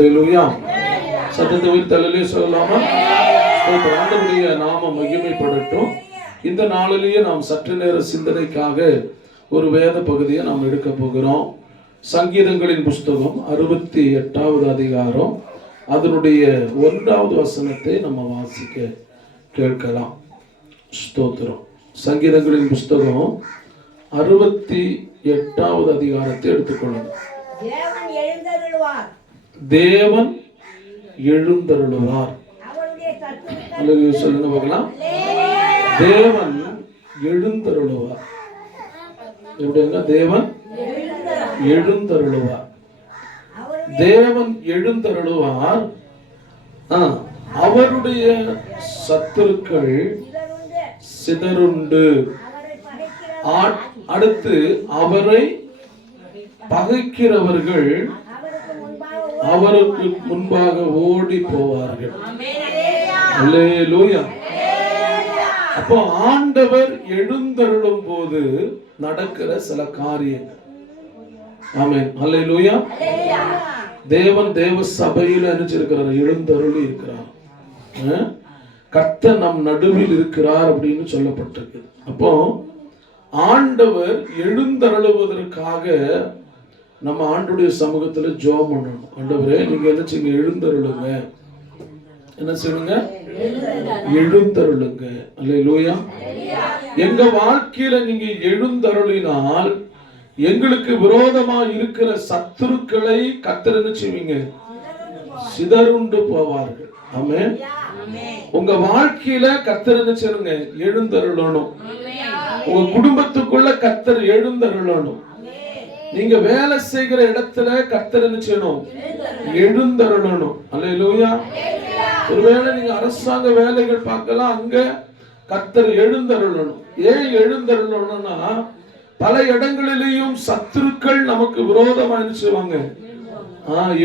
சத்தத்தை உயிர் தலையிலே சொல்லலாமா? ஆண்டவருடைய நாமம் மகிமைப்படட்டும். இந்த நாளிலேயே நாம் சற்று நேர சிந்தனைக்காக ஒரு வேத பகுதியை நாம் எடுக்க போகிறோம். சங்கீதங்களின் புஸ்தகம் 68வது அதிகாரம் அதனுடைய 1வது வசனத்தை நம்ம வாசிக்க கேட்கலாம். ஸ்தோத்திரம். சங்கீதங்களின் புஸ்தகம் 68வது அதிகாரத்தை எடுத்துக்கொள்ளும். தேவன் எழுந்தருளுவார். சொல்லுங்க பார்க்கலாம். தேவன் எழுந்தருளுவார். எப்படிங்க? தேவன் எழுந்தருளுவார். தேவன் எழுந்தருளுவார். அவருடைய சத்துருக்கள் சிதறுண்டு. அடுத்து அவரை பகைக்கிறவர்கள் அவருக்கு முன்பாக ஓடி போவார்கள். அல்லேலூயா. அப்போ ஆண்டவர் எழுந்தருளும் போது நடக்கிற சில காரியங்கள். ஆமென். அல்லேலூயா. தேவன் தேவ சபையில நினைச்சிருக்கிறார், எழுந்தருளி இருக்கிறார். கர்த்தர் நம் நடுவில் இருக்கிறார் அப்படின்னு சொல்லப்பட்டிருக்கு. அப்போ ஆண்டவர் எழுந்தருளுவதற்காக நம்ம ஆண்டுடைய சமூகத்துல ஜெபம் பண்ணணும். ஆண்டவரே நீங்க என்ன செய்யுங்க? எழுந்தருளுங்க. என்ன செய்யுங்க? எழுந்தருளுங்க. அல்லேலூயா. எங்க வாழ்க்கையில நீங்க எழுந்தருளினால் எங்களுக்கு விரோதமா இருக்கிற சத்துருக்களை கர்த்தர் என்ன செய்வீங்க? சிதறுண்டு போவார்கள். ஆமென். உங்க வாழ்க்கையில கர்த்தர் என்ன செய்யுங்க? எழுந்தருளணும். உங்க குடும்பத்துக்குள்ள கர்த்தர் எழுந்தருளணும். நீங்க வேலை செய்கிற இடத்துல கர்த்தர் என்ன செய்யணும்? எழுந்தருளணும். அல்லேலூயா. ஒருவேளை நீங்க அரசாங்க வேலைகள் பார்க்கலாம், அங்க கர்த்தர் எழுந்தருளணும். ஏன் எழுந்தருளணும்னா பல இடங்களிலேயும் சத்துருக்கள் நமக்கு விரோதமா என்ன செய்வாங்க?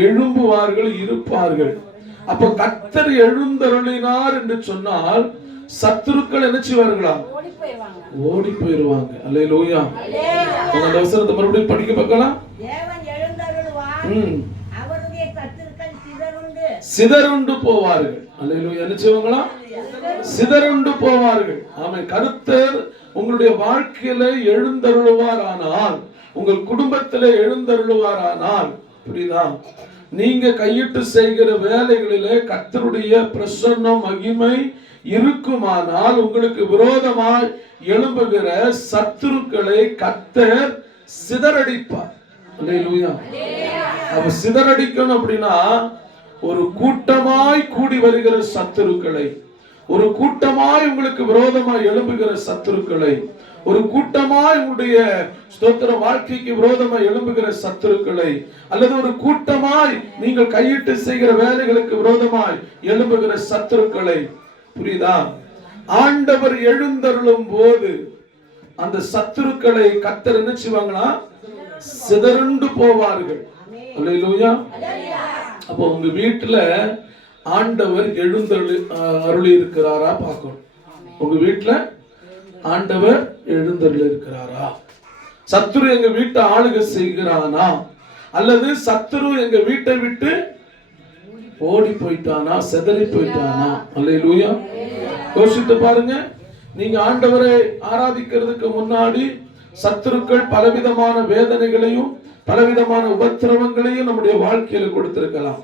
எழும்புவார்கள், இருப்பார்கள். அப்ப கர்த்தர் எழுந்தருளினார் என்று சொன்னால் சத்துருக்கள் என்ன செய்வார்களா? ஓடி போயிருவாங்க. அல்லேலூயா. அந்த வசனத்தை மறுபடியும் படிக்க பார்க்கலாம். சிதறுண்டு போவார்கள். அல்லேலூயா. என்ன செய்வாங்களா? சிதறுண்டு போவார்கள். ஆமென். கர்த்தர் உங்களுடைய வாழ்க்கையில எழுந்தருளுவாரானால், உங்கள் குடும்பத்திலே எழுந்தருளுவாரானால், புரியுதா? நீங்க கையிட்டு செய்கிற வேலைகளிலே கர்த்தருடைய பிரசன்னம் மகிமை இருக்குமானால் உங்களுக்கு விரோதமாய் எழும்புகிற சத்துருக்களை கர்த்தர் சிதறடிப்பார். அல்லேலூயா. அப்ப சிதறடிக்கணும் அப்படின்னா ஒரு கூட்டமாய் கூடி வருகிற சத்துருக்களை, ஒரு கூட்டமாய் உங்களுக்கு விரோதமாய் எழும்புகிற சத்துருக்களை, ஒரு கூட்டமாய் உங்களுடைய ஸ்தோத்திர வாழ்க்கைக்கு விரோதமாய் எழும்புகிற சத்துருக்களை, அல்லது ஒரு கூட்டமாய் நீங்கள் கையிட்டு செய்கிற வேலைகளுக்கு விரோதமாய் எழும்புகிற சத்துருக்களை, புரியுதா? ஆண்டவர் எழுந்தருளும் போது அந்த சத்துருக்களை கர்த்தர் என்ன செய்வாங்களா? சிதறுண்டு போவார்கள். அல்லேலூயா. அப்போ உங்க வீட்டுல ஆண்டவர் அருளி இருக்கிறாரா பார்க்கணும். உங்க வீட்டுல ஆண்டவர் எழுந்தருளி இருக்கிறாரா? சத்துரு எங்க வீட்டை ஆளுகை செய்கிறானா, அல்லது சத்துரு எங்க வீட்டை விட்டு ஓடி போயிட்டானா, சிதறி போயிட்டானா? அல்லேலூயா. யோசித்து பாருங்க. நீங்க ஆண்டவரை ஆராதிக்கிறதுக்கு முன்னாடி சத்துருக்கள் பலவிதமான வேதனைகளையும் பலவிதமான உபத்திரவங்களையும் நம்முடைய வாழ்க்கையில கொடுத்திருக்கலாம்.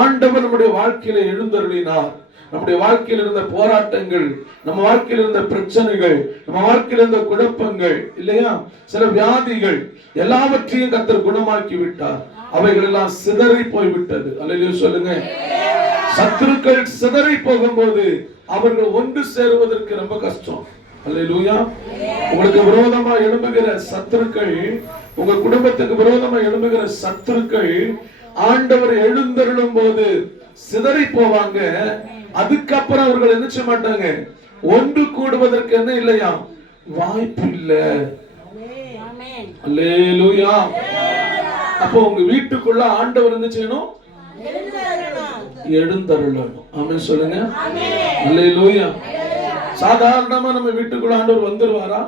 ஆண்டவர் நம்முடைய வாழ்க்கையில எழுந்தருளினார். நம்முடைய வாழ்க்கையில் இருந்த போராட்டங்கள், நம்ம வாழ்க்கையில் இருந்த பிரச்சனைகள், நம்ம வாழ்க்கையில் இருந்த குழப்பங்கள், இல்லையா, சில வியாதிகள் எல்லாவற்றையும் கர்த்தர் குணமாக்கி விட்டார். அவைகள் எல்லாம் சிதறி போய்விட்டது. அல்லேலூயா சொல்லுங்க. சத்துருக்கள் சிதறி போகும்போது அவர்கள் ஒன்று சேருவதற்கு ரொம்ப கஷ்டம். அல்லேலூயா. உங்களுக்கு விரோதமா எழும்புகிற சத்துருக்கள், உங்க குடும்பத்துக்கு விரோதமா எழும்புகிற சத்துருக்கள் ஆண்டவர் எழுந்தருளும் போது சிதறி போவாங்க. அதுக்கப்புறம் அவர்கள் என்ன செய்ய மாட்டாங்க? ஒன்று கூடுவதற்கு என்ன இல்லையா? வாய்ப்பு இல்ல. அல்லேலூயா. அப்போ உங்க வீட்டுக்குள்ள ஆண்டவர் என்ன செய்யணும்? எழுந்தருளணும். ஆமென் சொல்லுங்க. அல்லேலூயா. சாதாரணமா நம்ம வீட்டுக்குள்ள ஆண்டவர் வந்துருவாரா?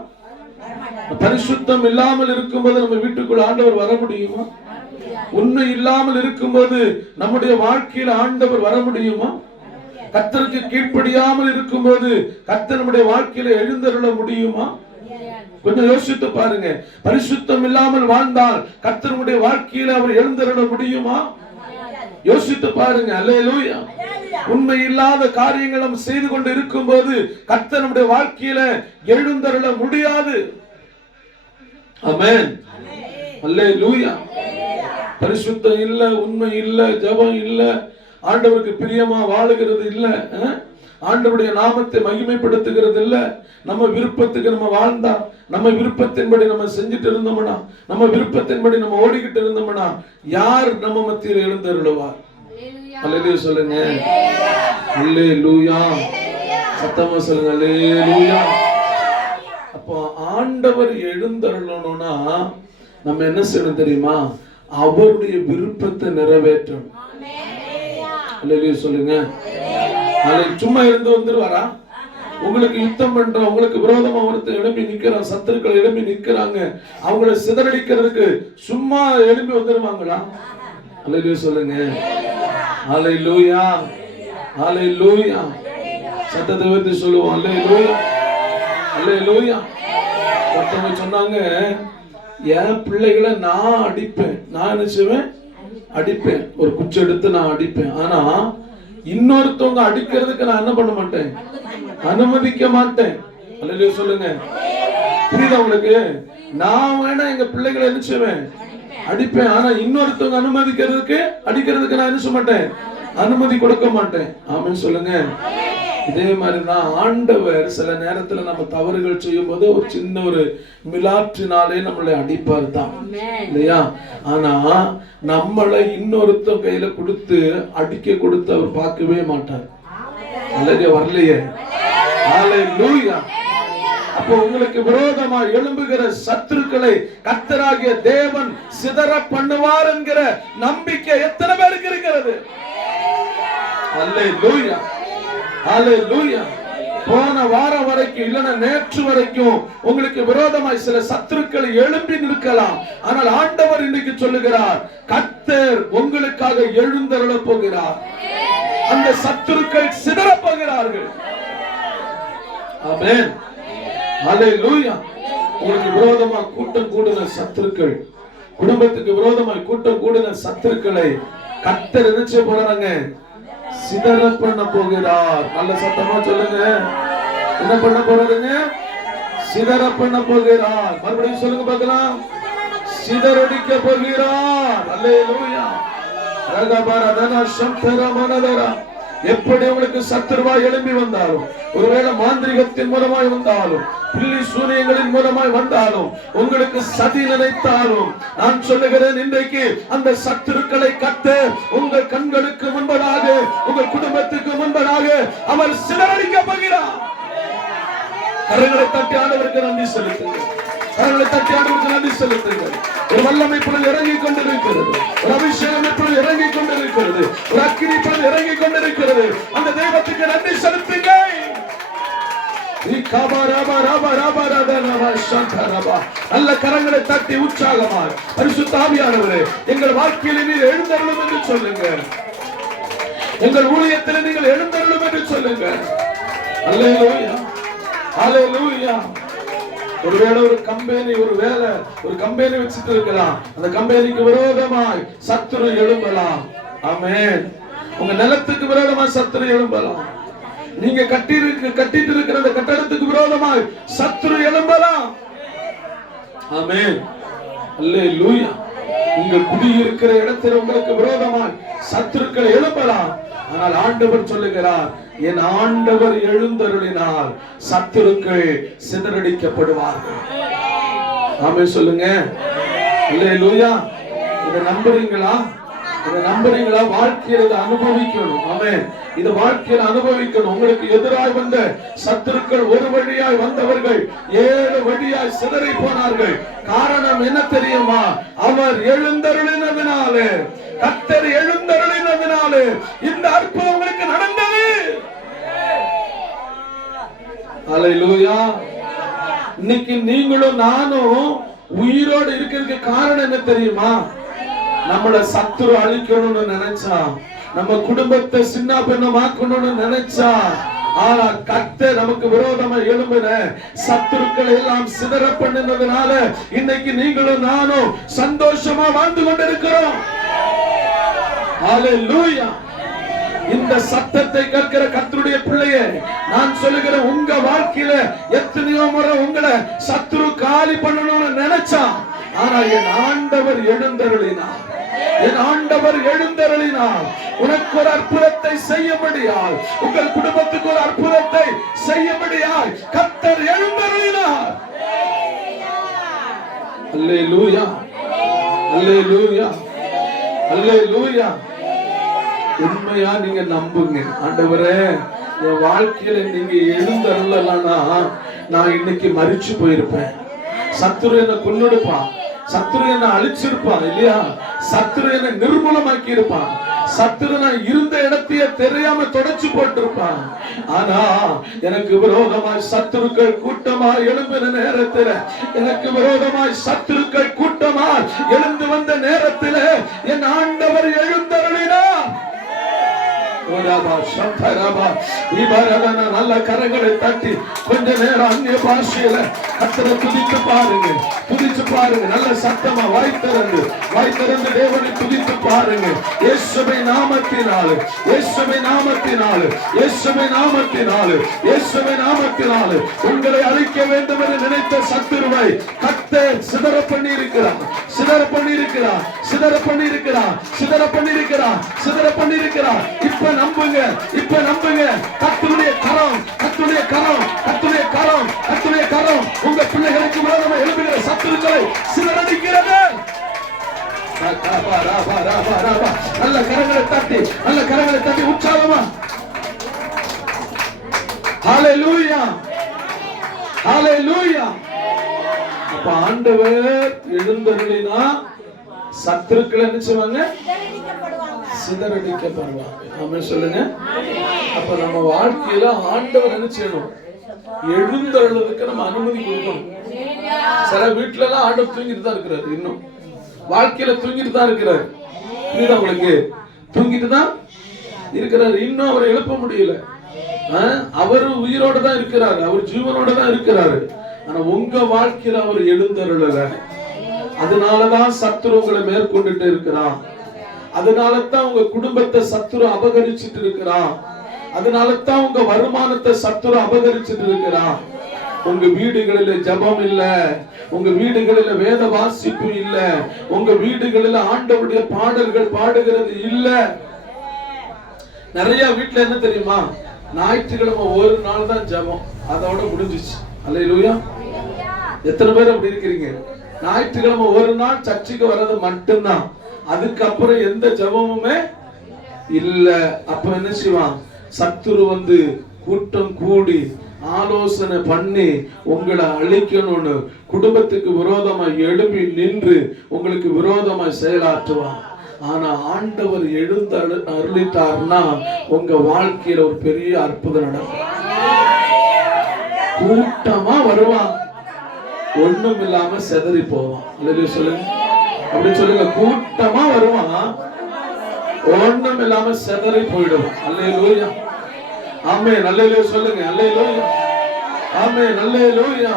பரிசுத்தம் இல்லாமல் இருக்கும்போது நம்ம வீட்டுக்குள்ள ஆண்டவர் வர முடியுமா? உண்மை இல்லாமல் இருக்கும்போது நம்முடைய வாழ்க்கையில் ஆண்டவர் வர முடியுமா? கர்த்தருக்கு கீழ்ப்படியாமல் இருக்கும்போது கர்த்தர் நம்முடைய வாழ்க்கையில எழுந்தருள முடியுமா? கொஞ்சம் யோசித்து பாருங்க. பரிசுத்தம் இல்லாமல் வாழ்ந்தால் கர்த்தருடைய வாழ்க்கையில அவர் எழுந்தருள முடியுமா? யோசித்து பாருங்க. அல்லேலூயா. உண்மை இல்லாத காரியங்கள் நாம் செய்து கொண்டு இருக்கும் போது கர்த்தர் நம்முடைய வாழ்க்கையில எழுந்தருள முடியாது. ஆமென். அல்லேலூயா. பரிசுத்தம் இல்ல, உண்மை இல்ல, ஜெபம் இல்ல, ஆண்டவருக்கு பிரியமா வாழுகிறது இல்ல, ஆண்டவருடைய நாமத்தை மகிமைப்படுத்துகிறது இல்ல, நம்ம விருப்பத்துக்கு நம்ம வாழ்ந்தா, நம்ம விருப்பத்தின்படி நம்ம செஞ்சுட்டு இருந்தோம்னா, நம்ம விருப்பத்தின்படி நம்ம ஓடிக்கிட்டு இருந்தோம்னா யார் நம்ம மத்தியில் எழுந்தருளுவார்? அல்லேலூயா சொல்லுங்க. அல்லேலூயா. சத்தமா சொல்லுங்க. அல்லேலூயா. அப்போ ஆண்டவர் எழுந்தருளணும்னா நம்ம என்ன செய்யணும் தெரியுமா? அவருடைய விருப்பத்தை நிறைவேற்றணும். அல்லேலூயா சொல்லுங்க. சும்மா இருந்து வந்துருவாரா? உங்களுக்கு யுத்தம் பண்ற, உங்களுக்கு விரோதமா ஒருத்தர் எழுப்பி நிக்கிறான், சத்துருக்கள் எழுப்பி நிக்கிறாங்க, அவங்களை சிதறடிக்கிறதுக்கு சும்மா எழுப்பி வந்துருவாங்களா? அல்லேலூயா சொல்லுங்க. அல்லேலூயா. அல்லேலூயா. சத்தத்தை உயர்த்தி சொல்லுவோம். அல்லேலூயா. அல்லேலூயா. ஒருத்தவங்க சொன்னாங்க, என் பிள்ளைகளை நான் அடிப்பேன், நான் என்ன செய்வேன்? அடிப்பேன், ஒரு குச்சி எடுத்து நான் அடிப்பேன். ஆனா இன்னொருத்தவங்க அடிக்கிறதுக்கு நான் என்ன பண்ண மாட்டேன்? அனுமதிக்க மாட்டேன். அல்லேலூயா சொல்லுங்க. புரியுதா உங்களுக்கு? நான் வேணா எங்க பிள்ளைகளை என்ன செய்வேன்? அடிப்பேன். ஆனா இன்னொருத்தவங்க அனுமதிக்கிறதுக்கு, அடிக்கிறதுக்கு நான் என்ன செய்ய மாட்டேன்? அனுமதி கொடுக்க மாட்டேன். ஆமென் சொல்லுங்க. இதே மாதிரிதான் ஆண்டவர் சில நேரத்துல நம்ம தவறுகள் செய்யும் போது ஒரு சின்ன ஒரு மிலாற்றினாலே நம்மளை அடிப்பார் தான், இல்லையா? ஆனா நம்மளை இன்னொருத்தன் கையில கொடுத்து அடிக்க கொடுத்து அவர் பார்க்கவே மாட்டார். அல்லது வரலையே. அல்லேலூயா. அப்போ உங்களுக்கு விரோதமா எழும்புகிற சத்துருக்களை கர்த்தராகிய தேவன் சிதற பண்ணுவார் என்கிற நம்பிக்கை எத்தனை பேருக்கு இருக்கிறது? அல்லேலூயா. அல்லேலூயா. போன வாரம் வரைக்கும் இல்லைன்னா நேற்று வரைக்கும் உங்களுக்கு விரோதமாய் சில சத்துருக்கள் எழும்பி நிற்கலாம். ஆனால் ஆண்டவர் இன்னைக்கு சொல்லுகிறார், கர்த்தர் உங்களுக்காக எழுந்தருள போகிறார். அந்த சத்துருக்கள் சிதற போகிறார்கள். ஆமென். அல்லேலூயா. உங்களுக்கு விரோதமா கூட்டம் கூடின சத்துருக்கள், குடும்பத்துக்கு விரோதமாய் கூட்டம் கூடின சத்துருக்களை கர்த்தர் என்ன செய்ய போறாங்க? சிதற பண்ண போகிறார். நல்ல சத்தமா சொல்லுங்க. என்ன பண்ண போறாருங்க? சிதற பண்ண போகிறார். மறுபடியும் சொல்லுங்க பார்க்கலாம். சிதறடிக்க போகிறார். அல்லேலூயா. ரகபரதன சந்தரமனதரா. எப்படி உங்களுக்கு சத்துருவா எழும்பி வந்தாலும், ஒருவேளை மாந்திரிகத்தின் மூலமாய் வந்தாலும், பில்லி சூனியங்களின் மூலமாய் வந்தாலும், உங்களுக்கு சதி நினைத்தாலும், நான் சொல்லுகிறேன், இன்றைக்கு அந்த சத்துருக்களை கர்த்தர் உங்கள் கண்களுக்கு முன்பதாக, உங்கள் குடும்பத்துக்கு முன்பதாக அவர் சிதறடிக்க போகிறார். கரங்களை தட்டி ஆண்டவருக்கு நன்றி செலுத்துங்கள். கரங்களை தட்டி ஆண்டவருக்கு நன்றி செலுத்துங்கள். ஒரு வல்லமை இப்பொழுது இறங்கிக் கொண்டிருக்கிறது. ஒரு அபிஷேகம் இப்பொழுது இறங்கிக் கொண்டிருக்கிறது. ஒரு அக்கினி இப்பொழுது இறங்கிக் கொண்டிருக்கிறது. அந்த தெய்வத்துக்கு நன்றி செலுத்துங்கள். நல்ல கரங்களை தட்டி உற்சாகமாய் பரிசுத்த ஆவியானவரே, எங்கள் வாழ்க்கையில் நீர் எழுந்தருளும் என்று சொல்லுங்க. எங்கள் ஊழியத்தில் நீங்கள் எழுந்தருளும் என்று சொல்லுங்க. அல்லேலூயா. அல்லேலூயா. ஒருவேளை ஒரு கம்பெனி, ஒரு வேலை, ஒரு கம்பெனி வச்சுட்டு இருக்கலாம். அந்த கம்பெனிக்கு விரோதமாய் சத்துரு எழும்பலாம். ஆமென். உங்க நிலத்துக்கு விரோதமா சத்துரு எழும்பலாம். நீங்க கட்டிட்டு இருக்கிற அந்த கட்டடத்துக்கு விரோதமாய் சத்துரு எழும்பலாம். ஆமென். அல்லேலூயா. நீங்கள் குடியிருக்கிற இடத்தில் உங்களுக்கு விரோதமாய் சத்துருக்கள் எழும்பலாம். ஆனால் ஆண்டவர் சொல்லுகிறார், என் ஆண்டவர் எழுந்தருளினால் சத்துருக்கள் சிதறடிக்கப்படுவார்கள். ஆமென் சொல்லுங்க. அல்லேலூயா. இதை நம்புறீங்களா? இதை நம்புறீங்களா? வாழ்க்கையில இதை அனுபவிக்கணும். ஆமென். இதை வாழ்க்கையில அனுபவிக்கணும். உங்களுக்கு எதிராய் வந்த சத்துருக்கள் ஒரு வழியாய் வந்தவர்கள் 7 வழியாய் சிதறி போனார்கள். காரணம் என்ன தெரியுமா? அவர் எழுந்தருளினதினாலே, கர்த்தர் எழுந்தருளினதினாலே இந்த அற்புதம் உங்களுக்கு நடந்தது. அல்லேலூயா. இன்னைக்கு நீங்களும் நானும் உயிரோடு இருக்கிறதுக்கு காரணம் என்ன தெரியுமா? நம்மள சத்துரு அழிக்கணும்னு நினைச்சா, நம்ம குடும்பத்தை சின்ன பின்னமாக்கணும்னு நினைச்சா, ஆனா கர்த்தர் நமக்கு விரோதமா எழும்பின சத்துருக்களை எல்லாம் சிதற பண்ணினதுனால இன்னைக்கு நீங்களும் நானும் சந்தோஷமா வாழ்ந்து கொண்டிருக்கிறோம். ஹல்லேலூயா. இந்த சத்தத்தை கேட்கிற கர்த்தருடைய பிள்ளையே, நான் சொல்லுகிற உங்க வாழ்க்கையில எத்தனையோ முறை உங்களை சத்துரு காலி பண்ணணும்னு நினைச்சா, ஆனா என் ஆண்டவர் எழுந்தருளினார். என் ஆண்டவர் எழுந்தருளினார். உனக்கு ஒரு அற்புதத்தை செய்யும்படியால், உங்கள் குடும்பத்துக்கு ஒரு அற்புதத்தை செய்யும்படியால் கர்த்தர் எழுந்தருளினார். அல்லேலூயா, அல்லேலூயா, அல்லேலூயா. உண்மையா நீங்க நம்புங்க. ஆண்டவரே, என் வாழ்க்கையில நீங்க எழுந்தருளலனா நான் இன்னைக்கு மரிச்சு போயிருப்பேன். சத்துரு என்ன கொன்னுடுப்பான், சத்துரு என்ன அழிச்சிருப்பான் இல்லையா? சத்துரு என்ன நிர்மூலமாக்கி இருப்பான். சத்துரு நான் இருந்த இடத்தையே தெரியாம தொடச்சு போட்டிருப்பான். ஆனா எனக்கு விரோதமாய் சத்துருக்கள் கூட்டமாய் எழும்பின நேரத்தில், எனக்கு விரோதமாய் சத்துருக்கள் கூட்டமாய் எழுந்து வந்த நேரத்தில் என் ஆண்டவர் எழுந்தருளினார். நல்ல கரங்களை தட்டி கொஞ்ச நேரம் அந்நிய பாஷையில கர்த்தரை துதித்து பாருங்க, துதிச்சு பாருங்க. நல்ல சத்தமா வாய் திறந்து தேவனை துதித்து பாருங்க. இயேசுவின் நாமத்தினாலே, இயேசுவின் நாமத்தினாலே, இயேசுவின் நாமத்தினாலே, இயேசுவின் நாமத்தினாலே உங்களை அழிக்க வேண்டும் என்று நினைத்த சத்துருவை கர்த்தர் சிதற பண்ணி இருக்கிறார், சிதற பண்ணி இருக்கிறார், சிதற பண்ணி இருக்கிறார், சிதற பண்ணி இருக்கிறார், சிதற பண்ணி இருக்கிறார். இப்ப நம்புங்க, இப்ப நம்புங்க. கர்த்தருடைய கரம், கர்த்தருடைய கரம், கர்த்தருடைய கரம், கர்த்தருடைய கரம் உங்க பிள்ளைகளுக்கு விரோதமாக எழுப்புகிற சத்துருக்களை சிதறடிக்கிறது. நல்ல கரங்களை தட்டி, நல்ல கரங்களை தட்டி உற்சாகமா ஹல்லேலூயா, ஹல்லேலூயா. அப்ப ஆண்டவர் எழுந்தருளினா சத்துருக்கள் என்ன செய்வாங்க? சிதறடிக்கப்படுவாங்க. ஆமென் சொல்லுங்க. அப்ப நம்ம வாழ்க்கையில ஆண்டவர் என்ன செய்யணும்? எழுந்தருளதுக்கு நம்ம அனுமதி கொடுக்கணும். சில வீட்டுல எல்லாம் ஆண்டவர் தூங்கிட்டு தான் இருக்கிறாரு, இன்னும் வாழ்க்கையில தூங்கிட்டு தான் இருக்கிறாரு. புரியுதா உங்களுக்கு? தூங்கிட்டு தான் இருக்கிறாரு, இன்னும் அவரை எழுப்ப முடியல. அவரு உயிரோட தான் இருக்கிறாரு, அவர் ஜீவனோட தான் இருக்கிறாரு. ஆனா உங்க வாழ்க்கையில அவர் எழுந்தருளல. அதனாலதான் சத்துரு உங்களை மேற்கொண்டுட்டு இருக்கிறான். அதனாலதான் உங்க குடும்பத்தை சத்துரு அபகரிச்சுட்டு இருக்கிறான். அதனாலதான் உங்க வருமானத்தை சத்துரு அபகரிச்சுட்டு இருக்கிறான். உங்க வீடுகளில ஜெபம் இல்ல, உங்க வீடுகளில வேத வாசிப்பு இல்ல, உங்க வீடுகளில ஆண்டவருடைய பாடல்கள் பாடுகிறது இல்ல. நிறைய வீட்டுல என்ன தெரியுமா? ஞாயிற்றுக்கிழமை ஒரு நாள் தான் ஜெபம், அதோட முடிஞ்சிச்சு. அல்லேலூயா. எத்தனை பேர் அப்படி இருக்கிறீங்க? ஞாயிற்றுக்கிழமை ஒரு நாள் சர்ச்சுக்கு வர்றது மட்டும்தான், அதுக்கப்புறம் எந்த ஜெபமுமே இல்ல. அப்ப என்ன செய்வான்? சத்துரு வந்து கூட்டம் கூடி ஆலோசனை பண்ணி உங்களை அழிக்கணும்னு குடும்பத்துக்கு விரோதமாய் எழுப்பி நின்று உங்களுக்கு விரோதமாய் செயலாற்றுவான். ஆனா ஆண்டவர் எழுந்து அருளிட்டார்னா உங்க வாழ்க்கையில ஒரு பெரிய அற்புதம் நடக்கும். கூட்டமா வருவான், ஒண்ணும் இல்லாம செதறி போவான். அல்லேலூயா சொல்லுங்க, அப்படி சொல்லுங்க. கூட்டமா வருவான், ஒண்ணும் இல்லாம செதறி போயிடுவான். அல்லேலூயா, ஆமென். அல்லேலூயா சொல்லுங்க, அல்லேலூயா, ஆமென், அல்லேலூயா.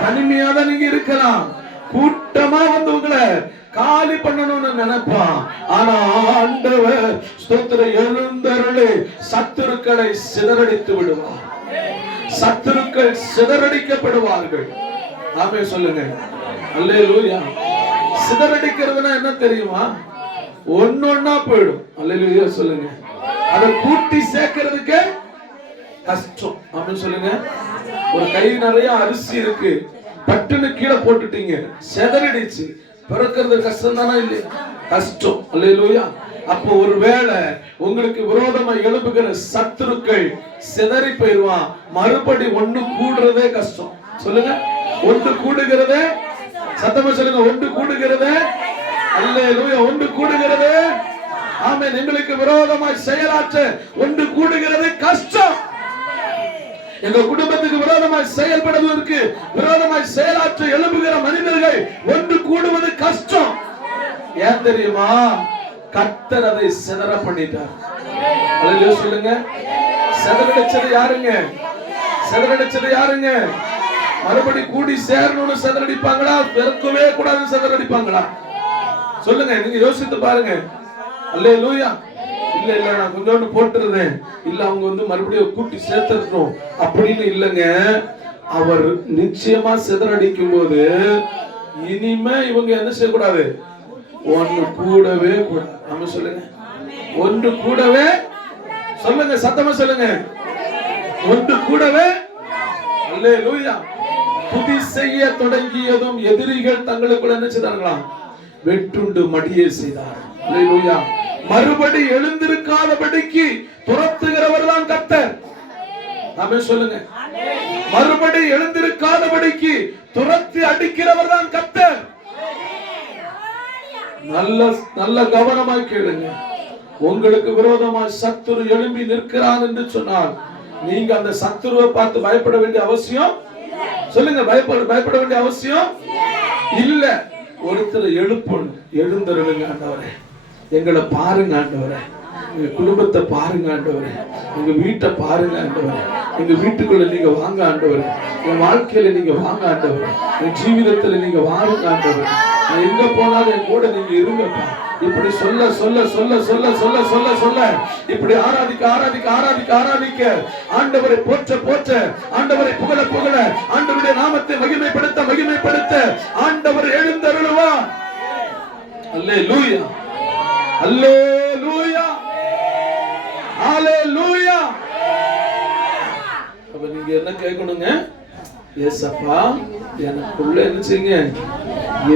தனிமையா தான் நீங்க இருக்கலாம், கூட்டமா வந்து உங்களை காலி பண்ணணும்னு நினைப்பான். ஆனா ஆண்டவர் ஸ்தோத்திரம் எழுந்தருளி சத்துருக்களை சிதறடித்து விடுவார். சத்துருக்கள் சிதறடிக்கப்படுவார்கள். ஆமென் சொல்லுங்க, அல்லேலூயா. சிதறடிக்கிறதுனா என்ன தெரியுமா? ஒன்னொன்னா போயிடும். அல்லேலூயா சொல்லுங்க. அதை கூட்டி சேர்க்கிறதுக்கு கஷ்டம். ஆமென் சொல்லுங்க. ஒரு கை நிறைய அரிசி இருக்கு, பட்டுன்னு கீழே போட்டுட்டீங்க, சிதறடிச்சு, பிறக்கிறது கஷ்டம் தானா இல்லையா? கஷ்டம். அல்லேலூயா. அப்போ ஒருவேளை உங்களுக்கு விரோதமா எழுப்புகிற சத்துருக்கள் சிதறி போயிருவான். மறுபடி ஒண்ணு கூடுறதே கஷ்டம். சொல்லுங்க, ஒன்று கூடுகிறதே, சத்தமா சொல்லுங்க, ஒன்று கூடுகிறதே. அல்லேலூயா, ஒன்று கூடுகிறது. ஆமென். எங்களுக்கு விரோதமாய் செயலாற்ற ஒன்று கூடுகிறது கஷ்டம். எங்க குடும்பத்துக்கு விரோதமாய் செயல்படுவதற்கு, விரோதமாய் செயலாற்ற எழுப்புகிற மனிதர்கள் ஒன்று கூடுவது கஷ்டம். ஏன் தெரியுமா? கர்த்தர் அதை சிதற பண்ணிட்டார். அல்லேலூயா சொல்லுங்க. சிதறடிச்சது யாருங்க? சிதறடிச்சது யாருங்க? மறுபடி கூடி சேரணும்னு சிதறடிப்பாங்களா? பெருக்கவே கூடாதுன்னு சிதறடிப்பாங்களா? சொல்லுங்க, நீங்க யோசித்து பாருங்க. அல்லேலூயா. இல்ல இல்ல நான் கொஞ்சோண்டு போட்டுருந்தேன், இல்ல அவங்க மறுபடியும் கூட்டி சேர்த்துக்கணும் அப்படின்னு இல்லைங்க. அவர் நிச்சயமா சிதறடிக்கும் போது இனிமே இவங்க என்ன செய்யக்கூடாது? ஒன்று கூடவே கூட. நம்ம சொல்லுங்க, ஒன்று கூடவே. சொல்லுங்க, சத்தமா சொல்லுங்க, ஒன்று கூடவே. அல்லேலூயா. துதி செய்ய தொடங்கியதும் எதிரிகள் தங்களுக்குள்ள என்ன செய்தார்களாம்? வெட்டுண்டு மடியே செய்தார். அல்லேலூயா. மறுபடி எழுந்திருக்காதபடிக்கு துரத்துகிறவர் தான் கர்த்தர். ஆமென் சொல்லுங்க. மறுபடி எழுந்திருக்காதபடிக்கு துரத்தி அடிக்கிறவர் தான் கர்த்தர். நல்ல நல்ல கவனமாய் கேளுங்க. உங்களுக்கு விரோதமாய் சத்துரு எழும்பி நிற்கிறான் என்று சொன்னால் நீங்க அந்த சத்துருவை பார்த்து பயப்பட வேண்டிய அவசியம் சொல்லுங்க, பயப்பட வேண்டிய அவசியம் இல்ல. ஒருத்தர் எழுந்தருளுங்க ஆண்டவரே, எங்களை பாருங்க ஆண்டவரே, எங்க குடும்பத்தை பாருங்க ஆண்டவரே, எங்க வீட்டை பாருங்க ஆண்டவரே, எங்க வீட்டுக்குள்ள நீங்க வாங்க ஆண்டவரே, என் வாழ்க்கையில நீங்க வாங்க ஆண்டவரே, என் ஜீவிதத்துல நீங்க வாருங்க ஆண்டவரே, எங்க போனாலும் என் கூட நீங்க இருங்கப்பா. இப்படி சொல்ல சொல்ல சொல்ல சொல்ல சொல்ல சொல்ல சொல்ல இப்படி ஆராதிக்க ஆராதிக்க ஆராதிக்க ஆராதிக்க ஆண்டவரை போற்ற போற்ற, ஆண்டவரை புகழ புகழ, ஆண்டவருடைய நாமத்தை மகிமைப்படுத்த மகிமைப்படுத்த ஆண்டவர் எழுந்தருளுவார். அல்லேலூயா, அல்லேலூயா, அல்லேலூயா. அப்ப நீங்க என்ன கேட்கணுங்க? ஏசப்பா எனக்குள்ள என்ன செய்யுங்க?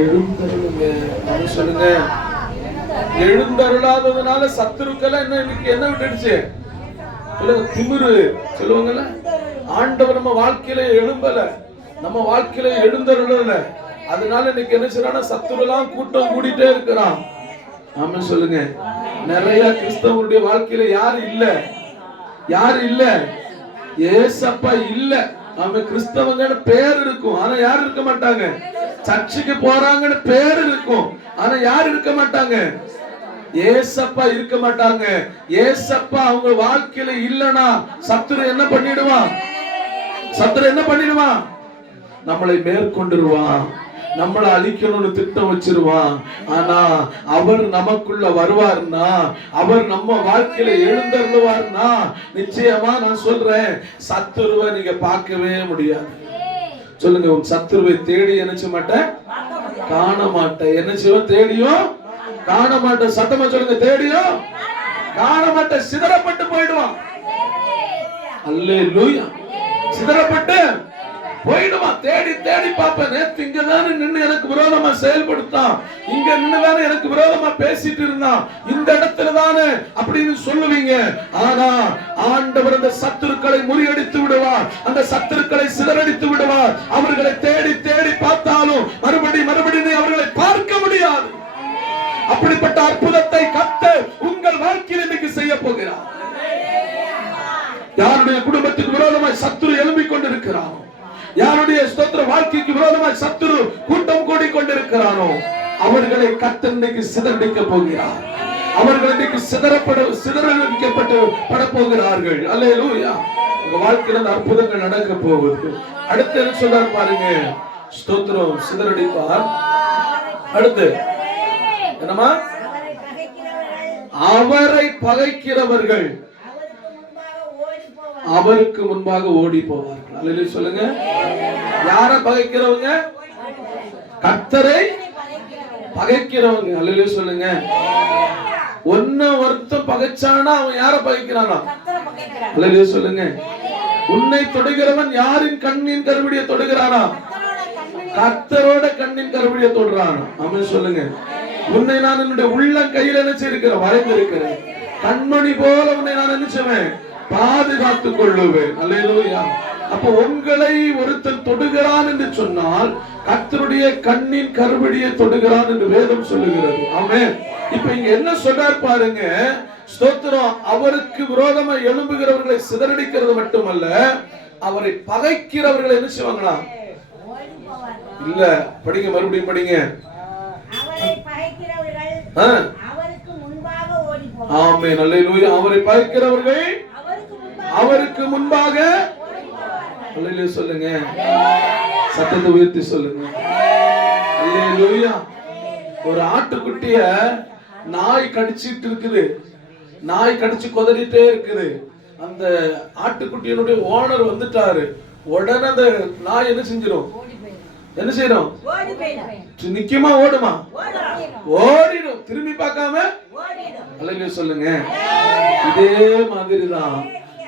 எழுந்தருளுங்க. சொல்லுங்க. எழுந்தருளாததுனால சத்துருக்கள் என்ன விட்டுடுச்சு? சொல்லுங்க, திமிரு சொல்லுவாங்கல்ல. ஆண்டவர் நம்ம வாழ்க்கையில எழும்பல, நம்ம வாழ்க்கையில எழுந்தருளல, அதனால இன்னைக்கு என்ன செய்யறான? சத்துருலாம் கூட்டம் கூடிட்டே இருக்கிறான். ஆமென் சொல்லுங்க. நிறைய கிறிஸ்தவனுடைய வாழ்க்கையில யாரு இல்ல? யாரு இல்ல? ஏசப்பா இல்ல. நாம கிறிஸ்தவங்கன்னு பேர் இருக்கும், ஆனா யாரு இருக்க மாட்டாங்க. சர்ச்சுக்கு போறாங்கன்னு பேர் இருக்கும், ஆனா யாரு இருக்க மாட்டாங்க. ஏசப்பா இருக்க மாட்டாங்க. ஏசப்பா அவங்க வாழ்க்கையில இல்லனா சத்துரு என்ன பண்ணிடுவான்? சத்துரு என்ன பண்ணிடுவான்? நம்மளை மேற்கொண்டுருவான், நம்மளை அழிக்கணும்னு திட்டம் வச்சிருவான். ஆனா அவர் நமக்குள்ள வருவார்னா, அவர் நம்ம வாழ்க்கையில எழுந்தருளுவார்னா நிச்சயமா நான் சொல்றேன், சத்துருவை நீங்க பார்க்கவே முடியாது. சொல்லுங்க, உன் சத்துருவை தேடி என்ன மாட்டேன், காண மாட்டேன். என்ன செய்வோம்? தேடியும் காண மாட்டேன். சத்தமா சொல்லுங்க, தேடியும் காண மாட்டேன். சிதறப்பட்டு போயிடுவான். அல்லேலூயா. சிதறப்பட்டு போயிடுவான். தேடி தேடி பாப்பேன். நேத்து இங்க தானே நின்று எனக்கு விரோதமா செயல்படுத்தான், இங்க நின்று தானே எனக்கு விரோதமா பேசிட்டு இருந்தான், இந்த இடத்துல தானே அப்படின்னு சொல்லுவீங்க. ஆனா ஆண்டவர் அந்த சத்துருக்களை முறியடித்து விடுவார், அந்த சத்துருக்களை சிதறடித்து விடுவார். அவர்களை தேடி தேடி பார்த்தாலும் மறுபடியும் அவர்களை பார்க்க முடியாது. அப்படிப்பட்ட அற்புதத்தை கர்த்தர் உங்கள் வாழ்க்கையில் இன்னைக்கு செய்ய போகிறார். யாருடைய குடும்பத்துக்கு விரோதமாய் சத்துரு எழும்பிக் கொண்டிருக்கிறார், யாருடைய ஸ்தோத்திர வாழ்க்கைக்கு விரோதமாய் சத்துரு கூட்டம் கூடி கொண்டிருக்கிறானோ அவர்களை கர்த்தர் இன்னைக்கு சிதறடிக்க போகிறார். அவர்கள் இன்னைக்கு சிதறடிக்கப்பட்டு பட போகிறார்கள். அல்லேலூயா. உங்க வாழ்க்கையில அந்த அற்புதங்கள் நடக்க போகுது. அடுத்து என்ன சொல்றார் பாருங்க. ஸ்தோத்திரம். சிதறடிப்பார். அடுத்து என்னமா? அவரை பகைக்கிறவர்கள் அவருக்கு முன்பாக ஓடி போவார்கள். அல்லேலூயா சொல்லுங்க. யார பகைக்கிறவங்க? கர்த்தரை பகைக்கிறவங்க. அல்லேலூயா சொல்லுங்க. ஒருத்தன் பகைச்சானா அவன் யார பகைக்கிறானா? அல்லேலூயா சொல்லுங்க. உன்னை தொடுகிறவன் யாரின் கண்ணின் கருவிடியை தொடுகிறானா? கர்த்தரோட கண்ணின் கருவிடியை தொடுறானா? ஆமென் சொல்லுங்க. உன்னை நான் என்னுடைய உள்ள கையில நினைச்சிருக்கிறேன், வரைந்திருக்கிறேன். கண்மணி போல உன்னை நான் நினைச்சுவேன், பாதுகாத்துக் கொள்ளுவேன். அல்லேலூயா. அப்ப உங்களை ஒருத்தன் தொடுகிறான் என்று சொன்னால் கர்த்தருடைய கண்ணின் கருவிடியை தொடுகிறான் என்று வேதம் சொல்லுகிறது. ஆமென். இப்ப இங்க என்ன சொல்றார் பாருங்க. ஸ்தோத்திரம். அவருக்கு விரோதமா எழும்புகிறவர்களை சிதறடிக்கிறது மட்டுமல்ல, அவரை பகைக்கிறவர்களை என்ன செய்வாங்களா? இல்ல, படிங்க, மறுபடியும் படிங்க. ஆமென், அல்லேலூயா. அவரை பகைக்கிறவர்கள் அவருக்கு முன்பாக, அல்லேலூயா சொல்லுங்க, சத்தத்தை உயர்த்தி சொல்லுங்க, அல்லேலூயா. ஒரு ஆட்டுக்குட்டிய நாய் கடிச்சிட்டு இருக்குது, நாய் கடிச்சு கொதறிட்டே இருக்குது. அந்த ஆட்டுக்குட்டியினுடைய ஓனர் வந்துட்டாரு. உடனே அந்த நாய் என்ன செஞ்சிடும்? என்ன செய்யணும்? நிக்குமா ஓடுமா? ஓடிடும், திரும்பி பார்க்காம. அல்லேலூயா சொல்லுங்க. இதே மாதிரிதான்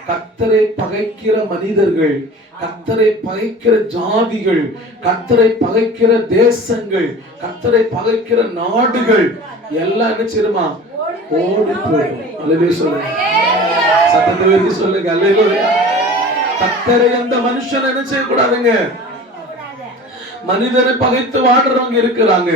கர்த்தரை பகைக்கிற மனிதர்கள், கர்த்தரை பகைக்கிற ஜாதிகள், கர்த்தரை பகைக்கிற தேசங்கள், கர்த்தரை பகைக்கிற நாடுகள் எல்லாம் என்ன செய்யுமா? ஓடி போயிடும். அல்லேலூயா சொல்லுங்க, சத்தத்தை உயர்த்தி சொல்லுங்க, அல்லேலூயா. கர்த்தரை எந்த மனுஷன் என்ன செய்யக்கூடாதுங்க? மனிதனை பகைத்து வாடுறவங்க இருக்கிறாங்க.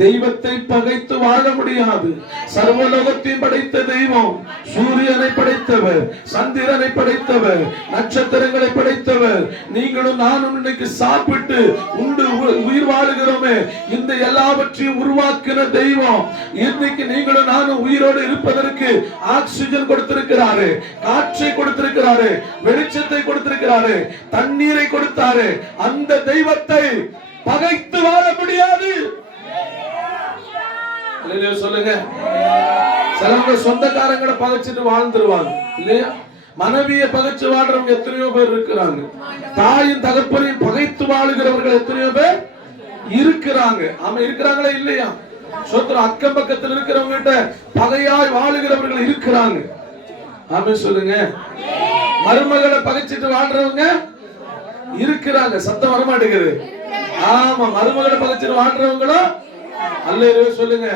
தெய்வத்தை பகைத்து வாழ முடியாது. சர்வலோகத்தையும் படைத்த தெய்வம், சூரியனை படைத்தவர், சந்திரனை படைத்தவர், நட்சத்திரங்களை படைத்தவர். நீங்களும் நானும் இன்னைக்கு சாப்பிட்டு உண்டு உயிர் வாழுகிறோமே, இந்த எல்லாவற்றையும் உருவாக்கின தெய்வம். இன்னைக்கு நீங்களும் நானும் உயிரோடு இருப்பதற்கு ஆக்சிஜன் கொடுத்திருக்கிறாரு, காற்றை கொடுத்திருக்கிறாரு, வெளிச்சத்தை கொடுத்திருக்கிறாரு, தண்ணீரை கொடுத்தாரு. அந்த தெய்வத்தை பகைத்து வாழ முடியாது. சொல்லுங்க. சிலவங்க சொந்தக்காரங்களை பகைச்சிட்டு வாழ்ந்துருவாங்க இல்லையா? மனைவியை பகைச்சு வாழ்றவங்க எத்தனையோ பேர் இருக்கிறாங்க. தாயின் தகப்பனையும் பகைத்து வாழுகிறவர்கள் எத்தனையோ பேர் இருக்கிறாங்க. ஆமா, இருக்கிறாங்களா இல்லையா? சொத்து அக்கம் பக்கத்தில் இருக்கிறவங்க கிட்ட பகையாய் வாழுகிறவர்கள் இருக்கிறாங்க. ஆமா சொல்லுங்க. மருமகளை பகைச்சிட்டு வாழ்றவங்க இருக்கிறாங்க. சத்தம் வரமாட்டேங்குது. ஆமா, மருமகளை பகைச்சிட்டு வாழ்றவங்களும் அல்லேலூயா சொல்லுங்க.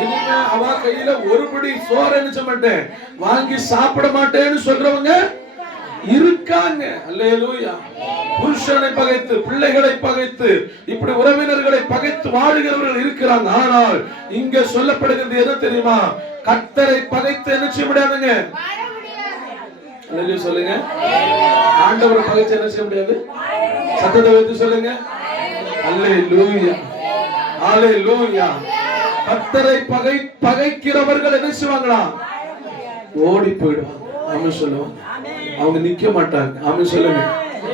இனிமே அவ கையில ஒரு படி சோறு நினைச்ச மாட்டேன், வாங்கி சாப்பிட மாட்டேன்னு சொல்றவங்க இருக்காங்க. அல்லேலூயா. புருஷனை பகைத்து, பிள்ளைகளை பகைத்து, இப்படி உறவினர்களை பகைத்து வாழுகிறவர்கள் இருக்கிறாங்க. ஆனால் இங்க சொல்லப்படுகிறது என்ன தெரியுமா? கர்த்தரை பகைத்து என்ன செய்ய முடியாதுங்க. அல்லேலூயா சொல்லுங்க. ஆண்டவரை பகைத்து என்ன செய்ய முடியாது. சத்தத்தை வைத்து சொல்லுங்க. அல்லேலூயா, அல்லேலூயா. கர்த்தரை பகைக்கிறவர்கள் என்ன செய்வாங்களா? ஓடி போயிடுவாங்க. ஆமென் சொல்லுவாங்க. அவங்க நிக்க மாட்டாங்க. ஆமென் சொல்லுங்க.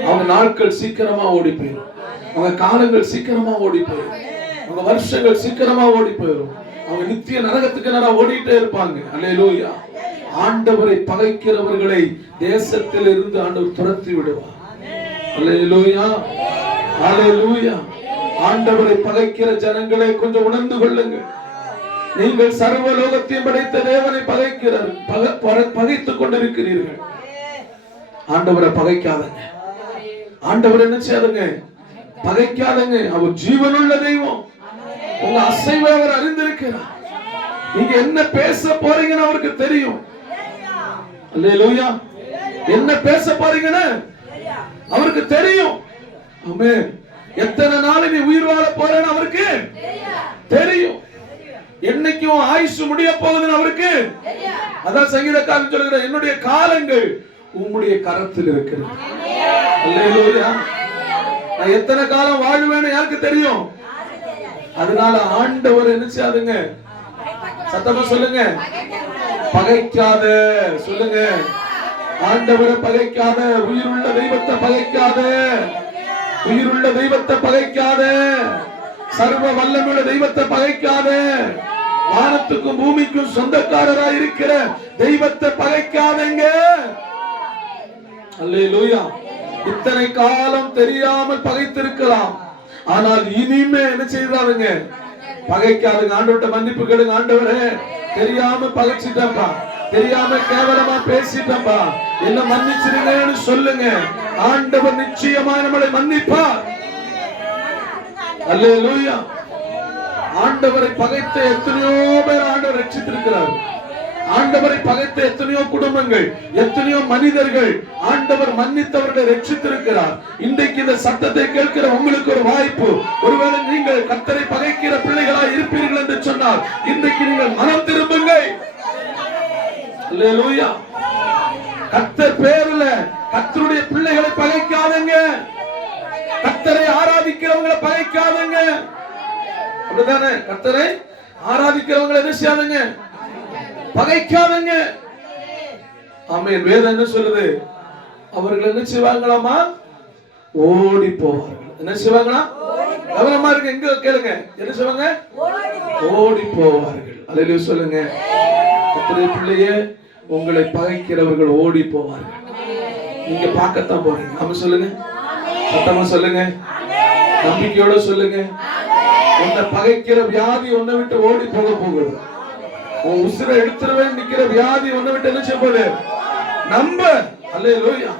அவங்க நாட்கள் சீக்கிரமா ஓடி போயிடும், அவங்க காலங்கள் சீக்கிரமா ஓடி போயிடும், அவங்க வருஷங்கள் சீக்கிரமா ஓடி போயிடும். அவங்க நித்திய நரகத்துக்கு நேரா ஓடிட்டே இருப்பாங்க. அல்லேலூயா. ஆண்டவரை பகைக்கிறவர்களை தேசத்தில் இருந்து ஆண்டவர் துரத்தி விடுவார். அல்லேலூயா, அல்லேலூயா. ஆண்டவரை பகைக்கிற ஜனங்களை கொஞ்சம் உணர்ந்து கொள்ளுங்கள். நீங்கள் சர்வ லோகத்தையும் படைத்த தேவனை பகைத்துக் கொண்டிருக்கிறீர்கள். ஆண்டவரை பகைக்காதங்க. ஆண்டவர் என்ன செய்யாதுங்க? பகைக்காதங்க. அவர் ஜீவனுள்ள தெய்வம். உங்க அசைவை அவர் அறிந்திருக்கிறார். நீங்க என்ன பேச போறீங்கன்னு அவருக்கு தெரியும். அல்லேலூயா. என்ன பேச போறீங்கன்னு அவருக்கு தெரியும். ஆமென். எத்தனை நாள் நீ உயிர் வாழ போறேன்னு அவருக்கு தெரியும். என்னைக்கும் ஆயுசு முடிய போகுதுன்னு அவருக்கு. அதான் சங்கீதக்காரன் சொல்லுகிற, என்னுடைய காலங்கள் உம்முடைய கரத்தில் இருக்கிறது. அல்லேலூயா. நான் எத்தனை காலம் வாழ்வேன்னு யாருக்கு தெரியும்? அதனால ஆண்டவர் என்ன செய்யாதுங்க. சத்தமா சொல்லுங்க. பகைக்காத. சொல்லுங்க. ஆண்டவரை பகைக்காத. உயிருள்ள தெய்வத்தை பகைக்காத. உயிருள்ள தெய்வத்தை பகைக்காத. சர்வ வல்லமையுள்ள தெய்வத்தை பகைக்காத. வானத்துக்கும் பூமிக்கும் சொந்தக்காரராய் இருக்கிற தெய்வத்தை பகைக்காதங்க. அல்லேலூயா. இத்தனை காலம் தெரியாமல் பகைத்திருக்கலாம், ஆனால் இனிமே என்ன செய்யறாருங்க? பகைக்காதுங்க. ஆண்டவர்கிட்ட மன்னிப்பு கேளுங்க. ஆண்டவரே, தெரியாம பகைச்சிட்டப்பா, தெரியாம கேவலமா பேசிட்டப்பா, என்ன மன்னிச்சிருங்கன்னு சொல்லுங்க. ஆண்டவர் நிச்சயமா நம்மளை மன்னிப்பார். அல்லேலூயா. ஆண்டவரை பகைத்த எத்தனையோ பேர் ஆண்டவர் ரட்சித்திருக்கிறார். ஆண்டவரை பகைத்த எத்தனையோ குடும்பங்கள், எத்தனையோ மனிதர்கள் ஆண்டவர் மன்னித்தவர்களை ரட்சித்திருக்கிறார். இன்றைக்கு இந்த சத்தத்தை கேட்கிற உங்களுக்கு ஒரு வாய்ப்பு. ஒருவேளை நீங்கள் கர்த்தரை பகைக்கிற பிள்ளைகளாய் இருப்பீர்கள் என்று சொன்னால் இன்றைக்கு நீங்கள் மனம் திரும்புங்கள். அல்லேலூயா. கர்த்தர் பேர்ல கர்த்தருடைய பிள்ளைகளை பகைக்காதங்க. கர்த்தரை ஆராதிக்கிறவங்களை பகைக்காதங்க. அப்படிதானே? கர்த்தரை ஆராதிக்கிறவங்களை என்ன செய்யாதுங்க, பகைக்காதங்க. ஆமென். வேதம் என்ன சொல்லுது? அவர்கள் என்ன செய்வாங்களாமா? ஓடி போவார்கள். என்ன செய்வாங்களா? கவனமா இருக்கு, எங்க கேளுங்க. என்ன செய்வாங்க? ஓடி போவார்கள். அல்லேலூயா சொல்லுங்க. கர்த்தருடைய பிள்ளையே, உங்களை பகைக்கிறவர்கள் ஓடி போவார்கள். நீங்க பார்க்கத்தான் போறீங்க. ஆமென் சொல்லுங்க. சத்தமா சொல்லுங்க. நம்பிக்கையோட சொல்லுங்க. உன்னை பகைக்கிற வியாதி உன்னை விட்டு ஓடி போக போகுது. உன் உசிரை எடுத்துருவேன் நிக்கிற வியாதி உன்னை விட்டு என்ன செய்ய போகுது? நம்ப. அல்லேலூயா.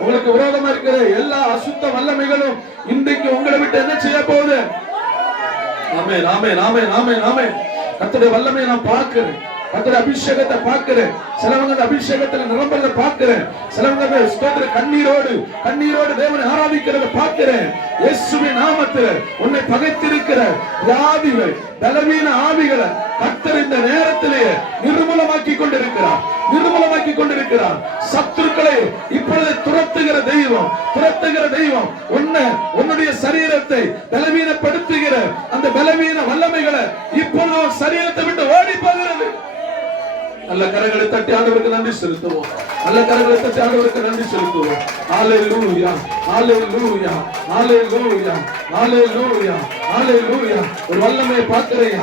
உங்களுக்கு விரோதமா இருக்கிற எல்லா அசுத்த வல்லமைகளும் இன்றைக்கு உங்களை விட்டு என்ன செய்ய போகுது? ஆமென், ஆமென், ஆமென், ஆமென், ஆமென். கர்த்தருடைய வல்லமையை நான் பார்க்கிறேன். கர்த்தருடைய அபிஷேகத்தை பார்க்கிறேன். சிலவங்க அபிஷேகத்துல நிரம்பல பார்க்கிறேன். சிலவங்க ஸ்தோத்திர கண்ணீரோடு தேவனை ஆராதிக்கிறத பார்க்கிறேன். இயேசுவின் நாமத்தில் உன்னை பகைத்திருக்கிற வியாதிகள், பலவீன ஆவிகளை கர்த்தர் இந்த நேரத்திலேயே நிர்மூலமாக்கி கொண்டிருக்கிறார். சத்துருக்களை இப்பொழுது துரத்துகிற தெய்வம் உன்னுடைய சரீரத்தை பலவீனப்படுத்துகிற அந்த பலவீன வல்லமைகளை இப்பொழுது சரீரத்தை விட்டு ஓடி போகிறது. நல்ல கரங்களை தட்டி ஆண்டவருக்கு நன்றி செலுத்துவோம். ஹல்லேலூயா, ஹல்லேலூயா, ஹல்லேலூயா, ஹல்லேலூயா, ஹல்லேலூயா. ஒரு வல்லமையை பார்க்கறையா,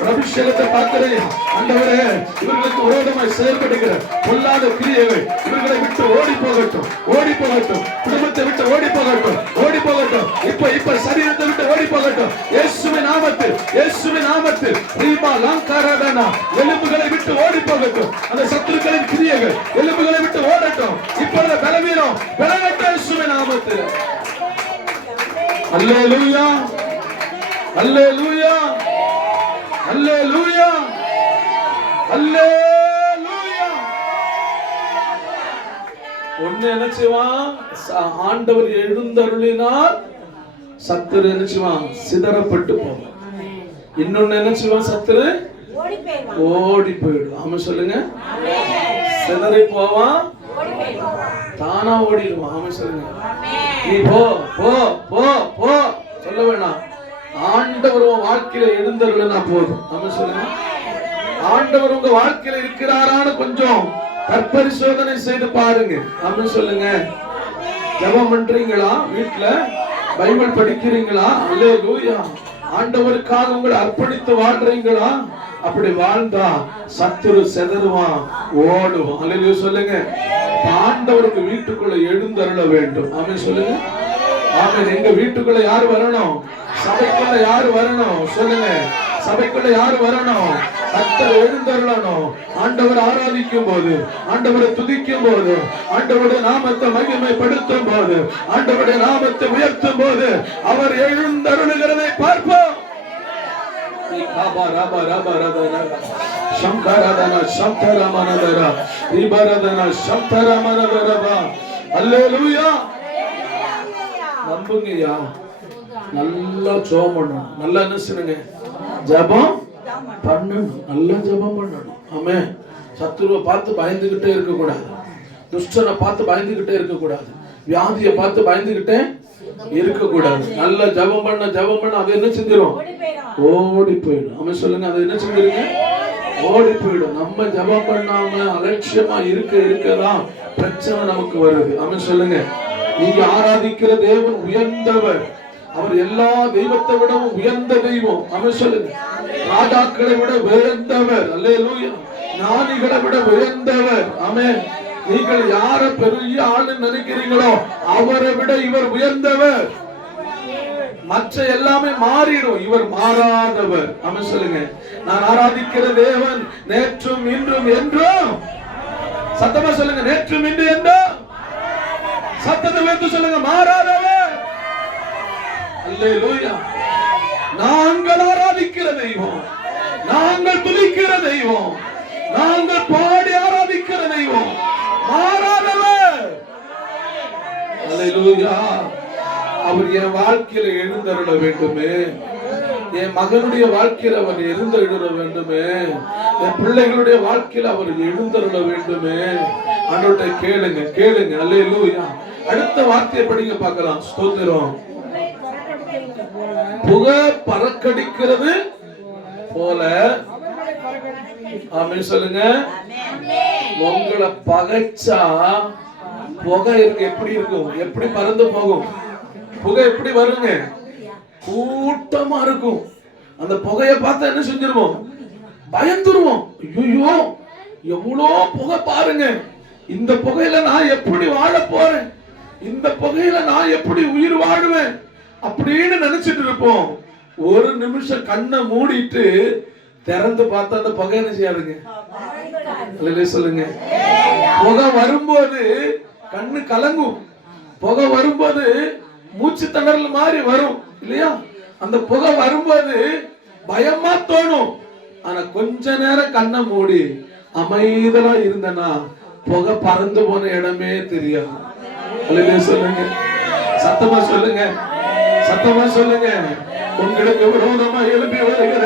ஒரு அபிஷேகத்தை பார்க்கறையா. ஆண்டவரே, இவர்களுக்கு விரோதமாய் செயல்படுகிற பொல்லாத கிரியைகள் இவர்களை விட்டு ஓடி போகட்டும். குடும்பத்தை விட்டு ஓடி போகட்டும். இப்ப சரீரத்தை விட்டு ஓடி போகட்டும். இயேசுவின் நாமத்தில் ரீமா லாங்காராதனா எலும்புகளை விட்டு ஓடி போகட்டும். அந்த சத்துருக்களின் கிரியைகள் எலும்புகளை விட்டு ஓடட்டும். இப்பொழுது பலவீனம் விலகட்டும் இயேசுவின் நாமத்தில். அல்லேலூயா, அல்லேலூயா, அல்லேலூயா, அல்லேலூயா. ஒண்ணு என்ன செய்வான்? ஆண்டவர் எழுந்தருளினால் சத்துரு என்ன செய்வான்? சிதறப்பட்டு போவான். இன்னொன்னு என்ன செய்வான்? சத்துரு ஓடி போயிடும். ஆமா சொல்லுங்க. சிதறி போவான், தானா ஓடிடுவான். ஆமா சொல்லுங்க. நீ போ போ போ போ சொல்ல வேணாம். ஆண்டவர் உன் வாழ்க்கையில எழுந்தருளினா போதும். ஆமா சொல்லுங்க. ஆண்டவர் உங்க வாழ்க்கையில இருக்கிறாரான்னு கொஞ்சம் தற்பரிசோதனை செய்து பாருங்க. ஆமா சொல்லுங்க. ஜெபம் பண்றீங்களா? வீட்டுல பைபிள் படிக்கிறீங்களா? அல்லேலூயா. ஆண்டவருக்காக உங்களை அர்ப்பணித்து வாழ்றீங்களா? அப்படி வாழ்ந்தா சத்துரு செதறுவான், ஓடுவான். அல்லேலூயா சொல்லுங்க. ஆண்டவருக்கு வீட்டுக்குள்ள எழுந்தருள வேண்டும். ஆமென் சொல்லுங்க. ஆமென். எங்க வீட்டுக்குள்ள யாரு வரணும்? சபைக்குள்ள யாரு வரணும்? சொல்லுங்க. சபைக்குள்ள யாரு வரணும்? கர்த்தர் எழுந்தருளணும். ஆண்டவர் ஆராதிக்கும் போது, ஆண்டவரை துதிக்கும் போது, ஆண்டவருடைய நாமத்தை மகிமைப்படுத்தும் போது, ஆண்டவருடைய நாமத்தை உயர்த்தும் போது அவர் எழுந்தருளுகிறதை பார்ப்போம். நம்புங்கய்யா. நல்லா ஜெபம் பண்ணணும். நல்லா என்ன செய்யுங்க? ஜெபம் பண்ணணும். நல்லா ஜெபம் பண்ணணும். ஆமென். சத்துருவை பார்த்து பயந்துகிட்டே இருக்க கூடாது. துஷ்டனை பார்த்து பயந்துகிட்டே இருக்க கூடாது. வியாதியை பார்த்து பயந்துகிட்டே இருக்க கூடாது. நல்ல ஜெபம் பண்ண அது என்ன செஞ்சிடும்? ஓடி போயிடும். ஆமென் சொல்லுங்க. அது என்ன செஞ்சிருங்க? ஓடி போயிடும். நம்ம ஜெபம் பண்ணாம அலட்சியமா இருக்கதான் பிரச்சனை நமக்கு வருது. ஆமென் சொல்லுங்க. நீங்க ஆராதிக்கிற தேவன் உயர்ந்தவர். அவர் எல்லா தெய்வத்தை விடவும் உயர்ந்த தெய்வம். ஆமென் சொல்லுங்க. ராஜாக்களை விட உயர்ந்தவர். அல்லேலூயா. ஞானிகளை விட உயர்ந்தவர். ஆமென். நீங்கள் யார பெரிய ஆளுன்னு நினைக்கிறீங்களோ அவரை விட இவர் உயர்ந்தவர். மற்ற எல்லாமே மாறிடும், இவர் மாறாதவர். ஆமென் சொல்லுங்க. நான் ஆராதிக்கிற தேவன் நேற்றும் இன்றும் என்றும். சத்தமா சொல்லுங்க. நேற்றும் இன்று என்றும். சத்தத்தை வைத்து சொல்லுங்க. மாறாதவர். அல்லேலூயா. நாங்கள் ஆராதிக்கிற தெய்வம், நாங்கள் துதிக்கிற தெய்வம், நாங்கள் பாடி ஆராதிக்கிற தெய்வம் மாறாதவர். அல்லேலூயா. அவர் என் வாழ்க்கையில எழுந்தருள வேண்டுமே. என் மகனுடைய வாழ்க்கையில் அவர் எழுந்தருள வேண்டுமே. என் பிள்ளைகளுடைய வாழ்க்கையில் அவர் எழுந்தருள வேண்டுமே. ஆண்டவர்கிட்ட கேளுங்க. அல்லேலூயா. அடுத்த வார்த்தையை படிங்க பார்க்கலாம். ஸ்தோத்திரம். புகை பறக்கடிக்கிறது போல. ஆமென் சொல்லுங்க. உங்களை பகைச்சா புகை எப்படி இருக்கும்? எப்படி பறந்து போகும்? புகை எப்படி வருங்க? கூட்டமா இருக்கும். அந்த புகையை பார்த்தா என்ன செஞ்சிருவோம்? பயந்துருவோம். ஐயோ எவ்வளோ புகை பாருங்க, இந்த புகையில நான் எப்படி வாழ போறேன், இந்த புகையில நான் எப்படி உயிர் வாழுவேன் அப்படின்னு நினைச்சிட்டு இருப்போம். ஒரு நிமிஷம் கண்ணை மூடிட்டு திறந்து பார்த்தா அந்த புகை என்ன செய்யாதுங்க? சொல்லுங்க. புகை வரும்போது கண்ணு கலங்கும். புகை வரும்போது மூச்சு திணறல் மாதிரி வரும் இல்லையா? அந்த புகை வரும்போது பயமா தோணும். ஆனா கொஞ்ச நேரம் கண்ணை மூடி அமைதலா இருந்தனா புகை பறந்து போன இடமே தெரியாது. சொல்லுங்க, சத்தமா சொல்லுங்க, சத்தமா சொல்லுங்க. உங்களுக்கு விரோதமா எழுப்பி வருகிற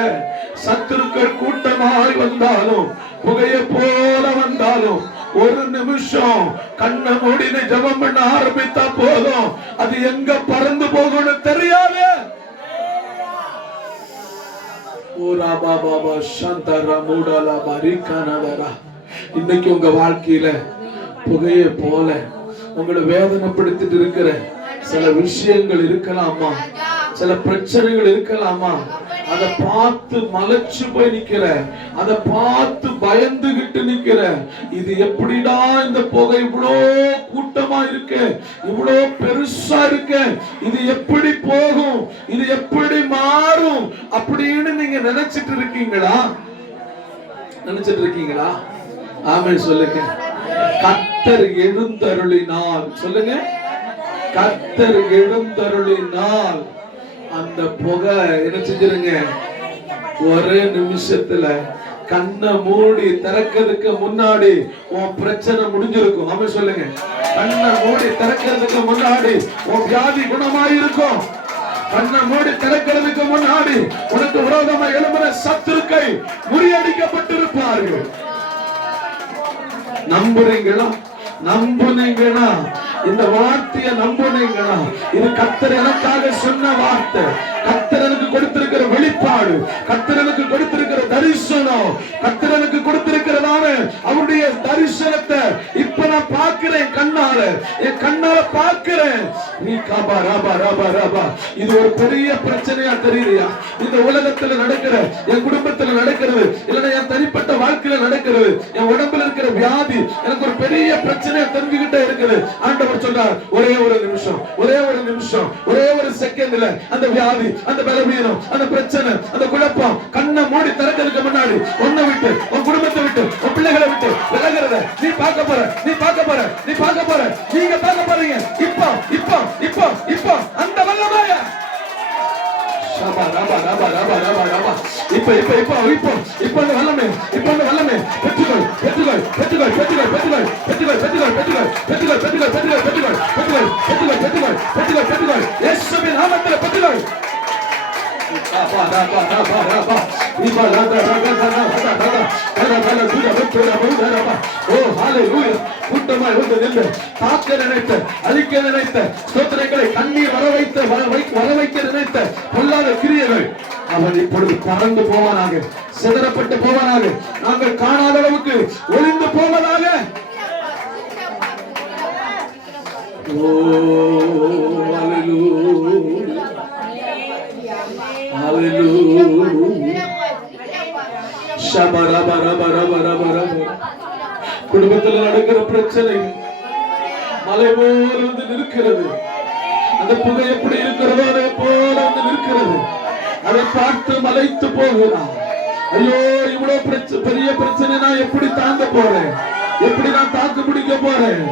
சத்துருக்கள் கூட்டமாய் வந்தாலும், புகையை போல வந்தாலும், ஒரு நிமிஷம் கண்ணை மூடின ஜெபம் பண்ண ஆரம்பித்தா போதும், அது எங்க பறந்து போகணும் தெரியாது. இன்னைக்கு உங்க வாழ்க்கையில புகையை போல உங்களை வேதனைப்படுத்திட்டு இருக்கிற சில விஷயங்கள் இருக்கலாமா, சில பிரச்சனைகள் இருக்கலாமா, அதை பார்த்து மலைச்சு போய் நிக்கிற, அதை பார்த்து பயந்துகிட்டு நிக்கிற. இது எப்படிடா இந்த புகை இவ்வளோ கூட்டமா இருக்கு, இவ்வளோ பெருசா இருக்கு, இது எப்படி போகும், இது எப்படி மாறும் அப்படின்னு நீங்க நினைச்சிட்டு இருக்கீங்களா? நினைச்சிட்டு இருக்கீங்களா? ஆமென் சொல்லுங்க. கர்த்தர் எழுந்தருளினால், சொல்லுங்க, கர்த்தர் எழுந்தருளினால் அந்த புகை என்ன செஞ்சிருங்க? ஒரே நிமிஷத்துல கண்ணை மூடி திறக்கிறதுக்கு முன்னாடி உன் பிரச்சனை முடிஞ்சிருக்கும். ஆமென் சொல்லுங்க. கண்ணை மூடி திறக்கிறதுக்கு முன்னாடி உன் வியாதி குணமாயிருக்கும். கண்ணை மூடி திறக்கிறதுக்கு முன்னாடி உனக்கு விரோதமா எழும்புற சத்துருக்கள் முறியடிக்கப்பட்டிருப்பார்கள். நம்புறீங்களா? நம்புனீங்களா? இந்த வார்த்தையை நம்புனீங்களா? இது கர்த்தர் எனக்காக சொன்ன வார்த்தை. கர்த்தர் எனக்கு கொடுத்திருக்கிற வெளிப்பாடு, கர்த்தர் எனக்கு கொடுத்திருக்கிற தரிசனம், கர்த்தர் எனக்கு கொடுத்திருக்கிறதான அவருடைய தரிசனத்தை இப்ப நான் பார்க்கிறேன். கண்ணால, என் கண்ணால பார்க்கிறேன். நீ காபா ராபா ராபா ராபா. இது ஒரு பெரிய பிரச்சனையா தெரியலையா? இந்த உலகத்துல நடக்கிற, என் குடும்பத்துல நடக்கிறது, இல்லைன்னா என் தனிப்பட்ட வாழ்க்கையில நடக்கிறது, என் உடம்புல இருக்கிற வியாதி எனக்கு ஒரு பெரிய பிரச்சனையா தெரிஞ்சுக்கிட்டே இருக்குது. ஆண்டவர் சொல்றார், ஒரே ஒரு நிமிஷம், ஒரே ஒரு நிமிஷம், ஒரே ஒரு செகண்ட்ல அந்த வியாதி, அந்த பலவீனம், அந்த பிரச்சனை, அந்த குழப்பம் கண்ணை மூடி திறக்கிறதுக்கு முன்னாடி உன்னை விட்டு, உன் குடும்பத்தை விட்டு, உன் பிள்ளைகளை விட்டு விலகிறத நீ பார்க்க போற, நீ பார்க்க போற, நீ பார்க்க போற, நீங்க பார்க்க போறீங்க. இப்போ இப்போ இப்போ இப்போ அந்த வல்லமைய ராபா ராபா ராபா ராபா ராபா ராபா. இப்போ இப்போ இப்போ இப்போ இப்போ அந்த வல்லமை, இப்போ அந்த வல்லமை பெற்றுகள் பெற்றுகள் பெற்றுகள் பெற்றுகள் பெற்றுகள் பெற்றுகள் பெற்றுகள் பெற்றுகள் பெற்றுகள் பெற்றுகள் பெற்றுகள் பெற்றுகள் பெற்றுகள் பெற்றுகள் பெற்றுகள் பெற்றுகள் பெற்றுகள் இயேசுவின் நாமத்தில் பெற்றுகள். ராபா ராபா ராபா ராபா. இபா ராபா ராபா ராபா ராபா. ராபா துட வெட்டுட வெட்டுட ராபா. ஓ ஹalleluya. கூட்டமாய் வந்து நின்று தாக்க நினைத்த, அழிக்க நினைத்த, ஸ்தோத்திரங்களை கண்ணீர் வர வைக்க நினைத்த பொல்லாத கிரியைகள் அவன் இப்பொழுது பறந்து போவானாக, சிதறப்பட்டு போவானாக, நாங்கள் காணாத அளவுக்கு ஒளிந்து போவதாக. ஓ ஹalleluya, ஹalleluya. ஷபர பர பர பர பர. குடும்பத்தில் நடக்கிற பிரச்சனை மலை போல வந்து நிற்கிறது. அந்த புகை எப்படி இருக்கிறதோ அதே போல வந்து நிற்கிறது. அதை பார்த்து மலைத்து போகிறான். ஐயோ, இவ்வளவு பெரிய பிரச்சனை நான் எப்படி தாங்க போறேன், எப்படி நான் தாக்கு பிடிக்க போறேன்,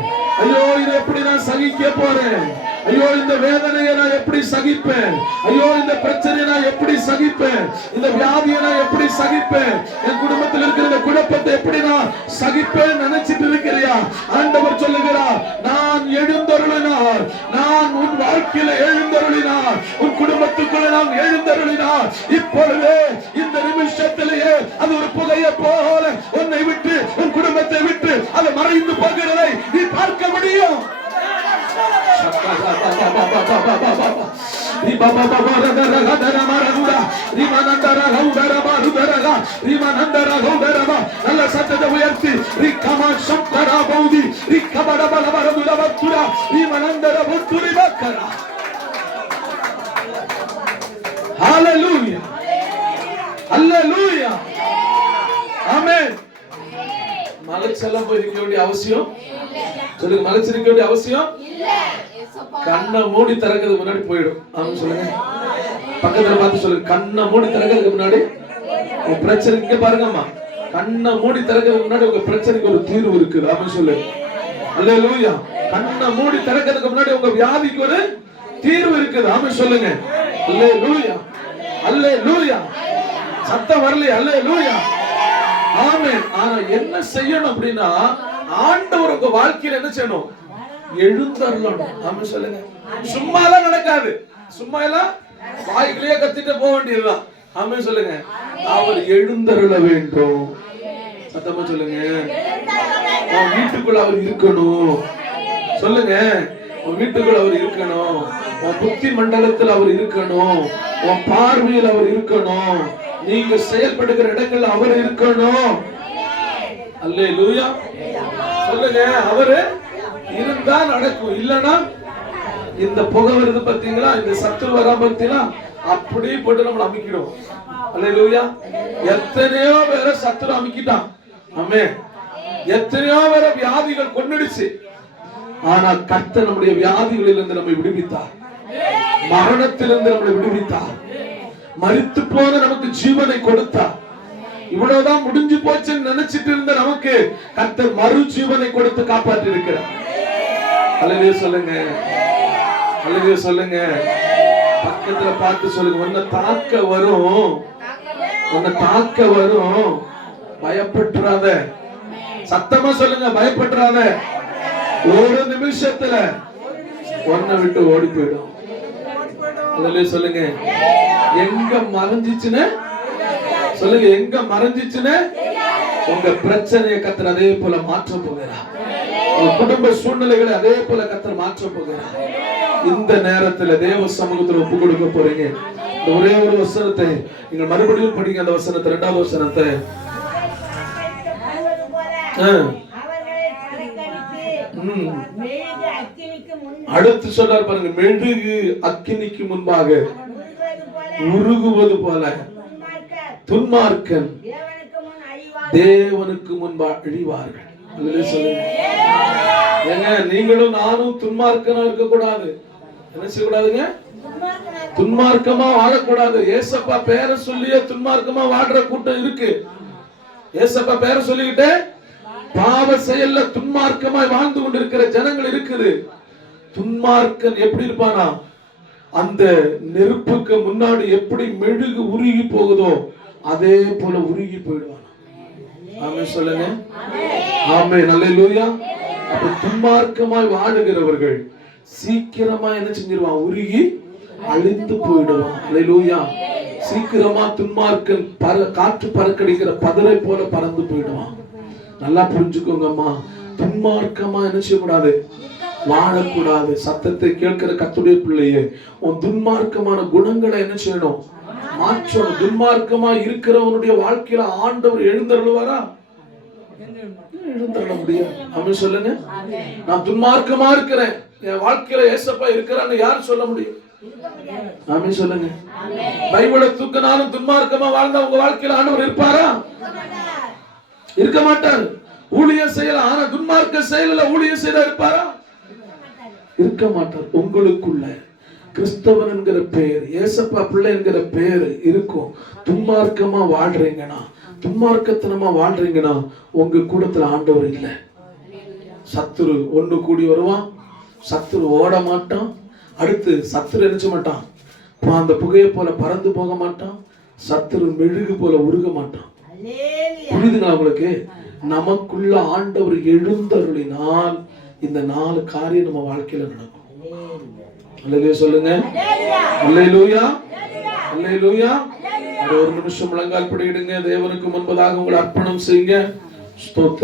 ஐயோ இதை எப்படி நான் சகிக்க போறேன், ஐயோ இந்த வேதனையை நான் எப்படி சகிப்பேன், ஐயோ இந்த பிரச்சனையை நான் எப்படி சகிப்பேன், இந்த வியாதியை நான் எப்படி சகிப்பேன், என் குடும்பத்தில் இருக்கிற குழப்பத்தை எப்படி நான் சகிப்பேன் நினைச்சிட்டு இருக்கிறியா? ஆண்டவர் சொல்லுகிறார், நான் எழுந்தருளினார், நான் உன் வாழ்க்கையில எழுந்தருளினார், உன் குடும்பத்துக்குள்ள நான் எழுந்தருளினார். இப்பொழுது இந்த நிமிஷத்திலேயே அது ஒரு புகையை போல உன்னை விட்டு, உன் குடும்பத்தை விட்டு அது மறைந்து போகிறதை நீ பார்க்க முடியும். நல்ல சத்தத்தை உயர்த்தி ரிக்கமா சம்கரா பௌதி ரிக்கபட பலபரதுல வத்துரா ரீமனந்தர வத்துரி வக்கரா. ஹalleluya ஹalleluya ஆமென். மலைச்செல்லாம் போய் இருக்க வேண்டிய அவசியம் சொல்லுங்க. மலைச்சிருக்க வேண்டிய அவசியம் இல்ல. கண்ணை மூடி திறக்கிறதுக்கு முன்னாடி போயிடும். ஆமென் சொல்லுங்க. பக்கத்துல பார்த்து சொல்லுங்க, கண்ணை மூடி திறக்கிறதுக்கு முன்னாடி உங்க பிரச்சனை இங்க பாருங்கம்மா. கண்ணை மூடி திறக்கிறதுக்கு முன்னாடி உங்க பிரச்சனைக்கு ஒரு தீர்வு இருக்குது. ஆமென் சொல்லுங்க. அல்லேலூயா. கண்ணை மூடி திறக்கிறதுக்கு முன்னாடி உங்க வியாதிக்கு ஒரு தீர்வு இருக்குது. ஆமென் சொல்லுங்க. அல்லேலூயா அல்லேலூயா. சத்தம் வரலையே. அல்லேலூயா ஆமென். ஆனா என்ன செய்யணும் அப்படின்னா, ஆண்டவர் உங்க வாழ்க்கையில என்ன செய்யணும்? எழுந்தருளணும். ஆமென் சொல்லுங்க. சும்மா எல்லாம் நடக்காது. சும்மா எல்லாம் வாய்க்குள்ளேயே கத்திட்டு போக வேண்டியதுதான். ஆமென் சொல்லுங்க. அவர் எழுந்தருள வேண்டும். சத்தமா சொல்லுங்க. உன் வீட்டுக்குள்ள அவர் இருக்கணும். சொல்லுங்க. உன் வீட்டுக்குள்ள அவர் இருக்கணும். உன் புத்தி மண்டலத்தில் அவர் இருக்கணும். உன் பார்வையில் அவர் இருக்கணும். நீங்க செயல்படுகிற இடங்கள்ல அவர் இருக்கணும். அல்லேலூயா சொல்லுங்க. அவரு இருந்தா நடக்கும். இல்லனா இந்த புகை வருது பாத்தீங்களா, இந்த சத்து வராம பாத்தீங்களா, அப்படியே போட்டு நம்மள அமிக்கிடும். அல்லேலூயா. எத்தனையோ பேரை சத்துரு அமிக்கிட்டான். ஆமென். எத்தனையோ பேரை வியாதிகள் கொன்னுடுச்சு. ஆனா கர்த்தர் நம்முடைய வியாதிகளிலிருந்து நம்மை விடுவித்தார். மரணத்திலிருந்து நம்மை விடுவித்தார். மரித்து போன நமக்கு ஜீவனை கொடுத்தார். இவ்வளவுதான் முடிஞ்சு போச்சுன்னு நினைச்சிட்டு இருந்த நமக்கு கர்த்தர் மறு ஜீவனை கொடுத்து காப்பாற்றி இருக்கிறார். அல்லேலூயா சொல்லுங்க. அல்லேலூயா சொல்லுங்க. பக்கத்துல பார்த்து சொல்லுங்க, உன்னை தாக்க வரும், உன்னை தாக்க வரும், பயப்பட்டுறாத. சத்தமா சொல்லுங்க, பயப்பட்டுறாத. ஒரு நிமிஷத்துல உன்னை விட்டு ஓடி போயிடும். அல்லேலூயா சொல்லுங்க. எங்க மறைஞ்சிச்சுன்னு சொல்லுங்க. எங்க மறைஞ்சிச்சுன்னு உங்க பிரச்சனையை கர்த்தர் அதே போல மாற்ற போகிறார். உங்க குடும்ப சூழ்நிலைகளை அதே போல கர்த்தர் மாற்ற போகிறார். இந்த நேரத்துல தேவ சமூகத்துல ஒப்பு கொடுக்க போறீங்க. ஒரே ஒரு வசனத்தை நீங்க மறுபடியும் படிங்க. அந்த வசனத்தை, 2வது வசனத்தை. அடுத்து சொல்றார் பாருங்க, மெழுகு அக்கினிக்கு முன்பாக உருகுவது போல துன்மார்க்கன் தேவனுக்கு முன்பாக அழிவார்கள். ஏங்க நீங்களும் நானும் துன்மார்க்கனா இருக்க கூடாது. என்ன செய்ய கூடாதுங்க? துன்மார்க்கமா வாழக்கூடாது. ஏசப்பா பேரை சொல்லியே துன்மார்க்கமா வாடுற கூட்டம் இருக்கு. ஏசப்பா பேரை சொல்லிக்கிட்டே பாவ செயல்ல துன்மார்க்கமாய் வாழ்ந்து கொண்டிருக்கிற ஜனங்கள் இருக்குது. துன்மார்க்கன் எப்படி இருப்பானா, அந்த நெருப்புக்கு முன்னாடி எப்படி மெழுகு உருகி போகுதோ அதே போல உருகி போயிடுவான். ஆமென் சொல்லுங்க. ஆமென். அல்லேலூயா. அப்ப துன்மார்க்கமாய் வாழுகிறவர்கள் சீக்கிரமா என்ன செஞ்சிருவான்? உருகி அழிந்து போயிடுவான். அல்லேலூயா. சீக்கிரமா துன்மார்க்கன் காற்று பறக்கடிக்கிற பதரை போல பறந்து போயிடுவான். நல்லா புரிஞ்சுக்கோங்கம்மா. துன்மார்க்கமா என்ன செய்யக்கூடாது? வாழக்கூடாது. சத்தத்தை கேட்கிற கர்த்தருடைய பிள்ளையே, உன் துன்மார்க்கமான குணங்களை என்ன செய்யணும்? மாற்றணும். துன்மார்க்கமா இருக்கிறவனுடைய வாழ்க்கையில ஆண்டவர் எழுந்தருளுவாரா? எழுந்தருள முடியாது. ஆமென் சொல்லுங்க. நான் துன்மார்க்கமா இருக்கிறேன், என் வாழ்க்கையில ஏசப்பா இருக்கிறான்னு யார் சொல்ல முடியும்? ஆமென் சொல்லுங்க. பைபிளை தூக்கினாலும் துன்மார்க்கமா வாழ்ந்தா உங்க வாழ்க்கையில ஆண்டவர் இருப்பாரா? இருக்க மாட்டார். ஊழியம் செய்யலாம், ஆனா துன்மார்க்க செயல ஊழியம் செய்ய இருப்பாரா? இருக்க மாட்டார். உங்களுக்குள்ள கிறிஸ்தவன் என்கிற பெயர், ஏசப்பா பிள்ளை என்கிற பெயர் இருக்கும். துன்மார்க்கமா வாழ்றீங்கன்னா, துன்மார்க்கத்தனமா வாழ்றீங்கன்னா உங்க கூடத்துல ஆண்டவர் இல்லை. சத்துரு ஒண்ணு கூடி வருவான். சத்துரு ஓட மாட்டான். அடுத்து சத்துரு எரிச்ச மாட்டான். அந்த புகையை போல பறந்து போக மாட்டான். சத்துரு மெழுகு போல உருக மாட்டான். புரியுதுங்களா உங்களுக்கு? நமக்குள்ள ஆண்டவர் எழுந்தருளினால் இந்த 4 காரியம் நம்ம வாழ்க்கையில நடக்கும். அல்லேலூயா சொல்லுங்க. அல்லேலூயா அல்லேலூயா. ஒரு நிமிஷம் முழங்கால் படியிடுங்க. தேவனுக்கு முன்பதாக உங்களை அர்ப்பணம் செய்யுங்க. ஸ்தோத்திரம்.